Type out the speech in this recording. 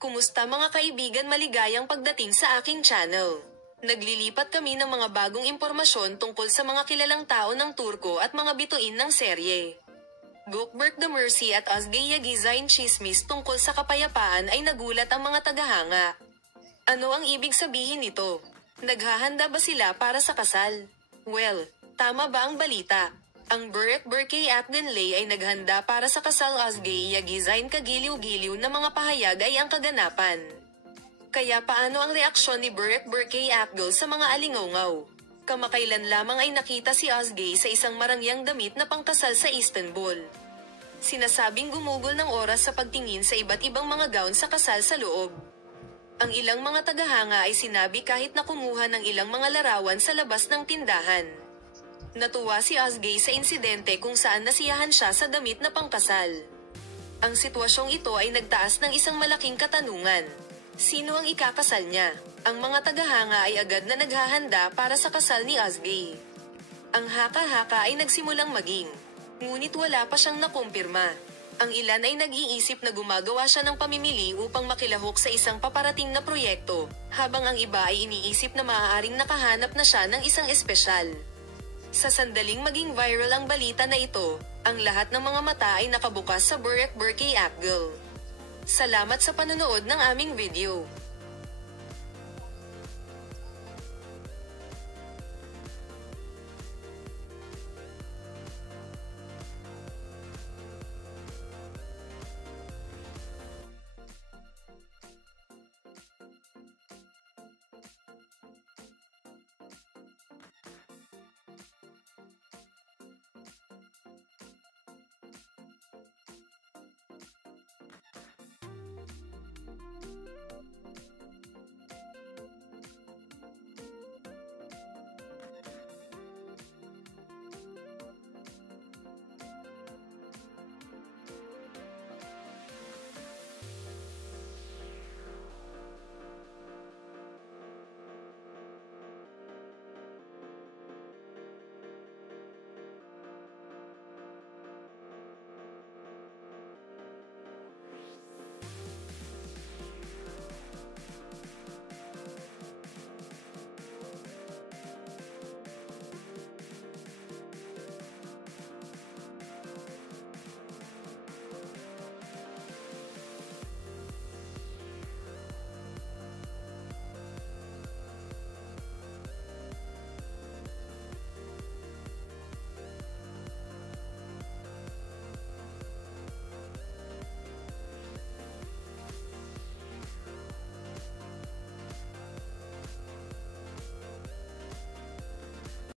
Kumusta mga kaibigan, maligayang pagdating sa aking channel. Naglilipat kami ng mga bagong impormasyon tungkol sa mga kilalang tao ng Turko at mga bituin ng serye. Gökberk Demirci at Özge Yagizay'ın chismis tungkol sa kapayapaan ay nagulat ang mga tagahanga. Ano ang ibig sabihin nito? Naghahanda ba sila para sa kasal? Well, tama ba ang balita? Ang Gökberk Akgünlay ay naghanda para sa kasal Özge Yagizay'ın, kagiliw-giliw na mga pahayag ay ang kaganapan. Kaya paano ang reaksyon ni Gökberk Akgül sa mga alingaw-ngaw? Kamakailan lamang ay nakita si Özge sa isang marangyang damit na pangkasal sa Istanbul. Sinasabing gumugol ng oras sa pagtingin sa iba't ibang mga gown sa kasal sa loob. Ang ilang mga tagahanga ay sinabi kahit na kumuha ng ilang mga larawan sa labas ng tindahan. Natuwa si Özge sa insidente kung saan nasiyahan siya sa damit na pangkasal. Ang sitwasyong ito ay nagtaas ng isang malaking katanungan. Sino ang ikakasal niya? Ang mga tagahanga ay agad na naghahanda para sa kasal ni Özge. Ang haka-haka ay nagsimulang maging, ngunit wala pa siyang nakumpirma. Ang ilan ay nag-iisip na gumagawa siya ng pamimili upang makilahok sa isang paparating na proyekto, habang ang iba ay iniisip na maaaring nakahanap na siya ng isang espesyal. Sa sandaling maging viral ang balita na ito, ang lahat ng mga mata ay nakabukas sa Gökberk Akgül. Salamat sa panonood ng aming video.